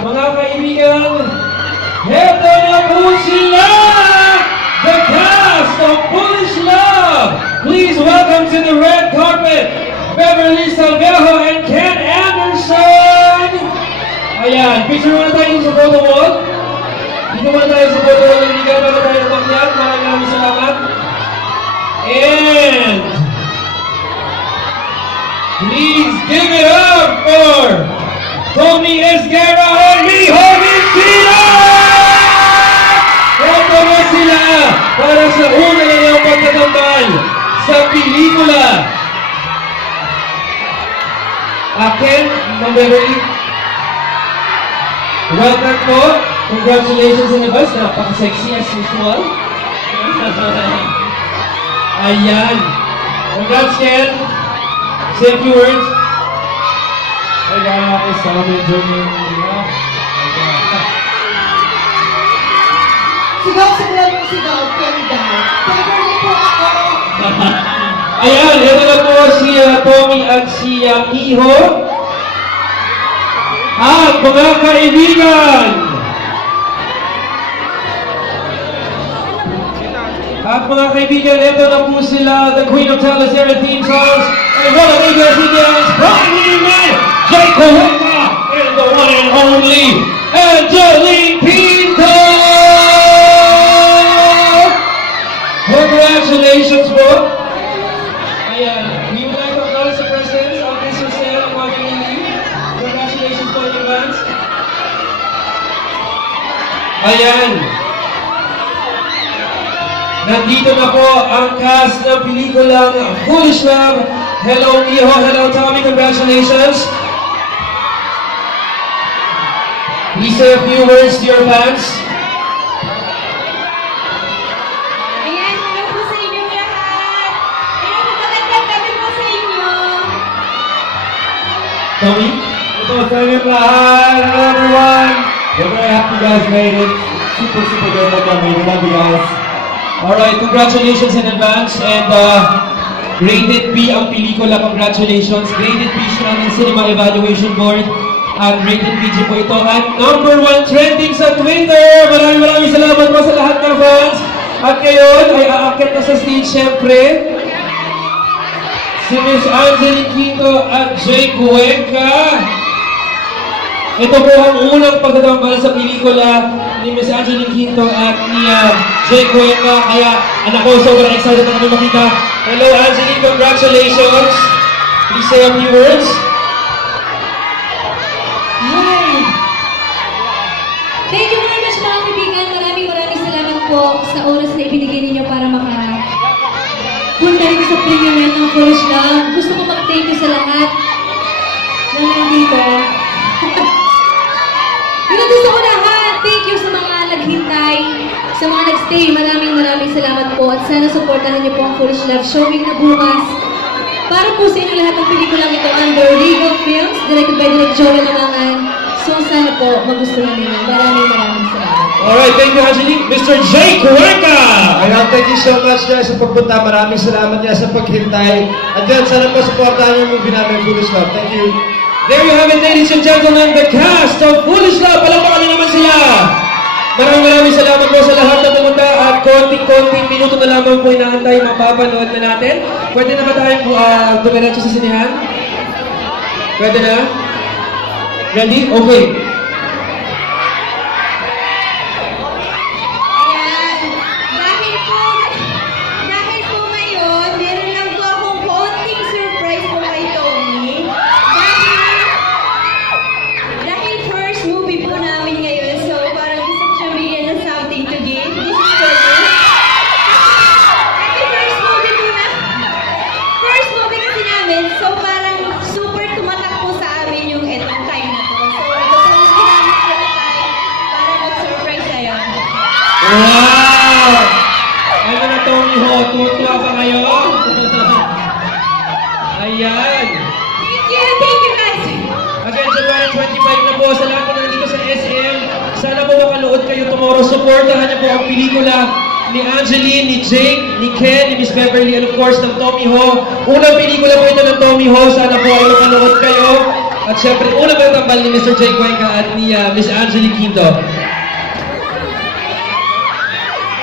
Mga kaibigan, heto na po sila! The cast of Foolish Love! Please welcome to the red carpet, Beverly Salvejo and Ken Anderson! Ayan, picture muna tayo sa photo wall. Dito muna tayo sa photo wall ng liga bago tayo umakyat. Maraming salamat. And please give it up for Tommy Esguerra and Rijo Vincila! Heto na sila para sa una na yung pagtatambal sa pelikula. Ken, Ma'am Beverly, welcome po. Congratulations in advance. Napaka-sexy as usual. Ayan. Congrats, Ken. Say a few words. Hey guys, I'm enjoying it. Sigaw sa dalawang sigaw, Kenda. Beverly po ako. Ayan, ito na po si Tommy at si Rijo. At mga kaibigan, ito na po sila, the Queen of Telesera theme songs, and one of Igor Sidian's Prime Man, Jake Cuenca, and the one and only Angeline Pinto! Congratulations po! Ayan, we would like to acknowledge the presence of Mr. Sarah and Martin. Congratulations po in advance. Ayan. Nandito na po ang cast ng pelikulang Foolish Love. Hello, Rijo. Hello, Tommy. Congratulations. Please say a few words to your fans. Ayan, hello po sa inyong lahat. Hello po, magandang gabi po sa inyo. Tommy? Ito sa inyong lahat. Hello everyone. We're very happy you guys made it. Super good that you made it. Love you guys. Alright, congratulations in advance. And Rated B ang pelikula. Congratulations. Rated B siya ng Cinema Evaluation Board. At Rated PG po ito. At #1 trending sa Twitter. Maraming salamat po sa lahat ng fans. At ngayon ay aakyat na sa stage siyempre si Miss Angeline Quinto at Jake Cuenca. Ito po ang unang pagtatambal sa pelikula ni Miss Angeline Quinto at ni Jake Cuenca. Kaya anak ko, sobrang excited na kami makita. Hello Angeline, congratulations. Please say a few words. Hi! Thank you very much mga kaibigan. Maraming salamat po sa oras na ibinigay ninyo para punta rin sa premiere ng Foolish Love. Gusto ko mag-thank you sa lahat na nandito. Gusto ko lahat. Thank you sa mga naghintay, sa mga nagstay. Maraming salamat po. At sana supportahan niyo po ang Foolish Love showing na bukas. Para po sa inyo lahat ng pelikulang ito under Regal Films, directed by Direk Joel Amangan. So sana po magustuhan ninyo. Maraming salamat. Alright, thank you Angeline. Mr. Jake Cuenca! Ayan, thank you so much guys sa pagpunta. Maraming salamat niya sa paghintay. At yan, sana po supportahan yung movie namin, Foolish Love. Thank you. There you have it, ladies and gentlemen, the cast of Foolish Love. Palakpakan niyo naman sila. Maraming salamat po sa lahat na pumunta at konting minuto na lamang po inaantay, mapapanood na natin. Pwede na ba tayong dumiretso sa sinehan? Pwede na? Ready? Okay. Ayan. Dahil po ngayon, meron lang po akong konting surprise po kay Tommy. Dahil first movie po namin ngayon, so parang gusto ko siya bigyan ng something to give. This is for you. Kasi first movie kasi namin, so parang super tumatak po sa amin yung etong time na to. So ito po yung ginamit ko na time para mag-surprise kayo. Wow! Ano na Tommy ho? Tutuwa ka ngayon? Ayan! Thank you guys! Again, January 25 na po sa lahat na nandito sa SM. Sana po makanood kayo tomorrow. Supportahan niyo po ang pelikula ni Angeline, ni Jake, ni Ken, ni Miss Beverly, and of course ng Tommy Ho. Unang pelikula po ito ng Tommy Ho. Sana po ay makanood kayo. At syempre, una ba tambal ni Mr. Jay Cuenca at ni Miss Angelique Quinto.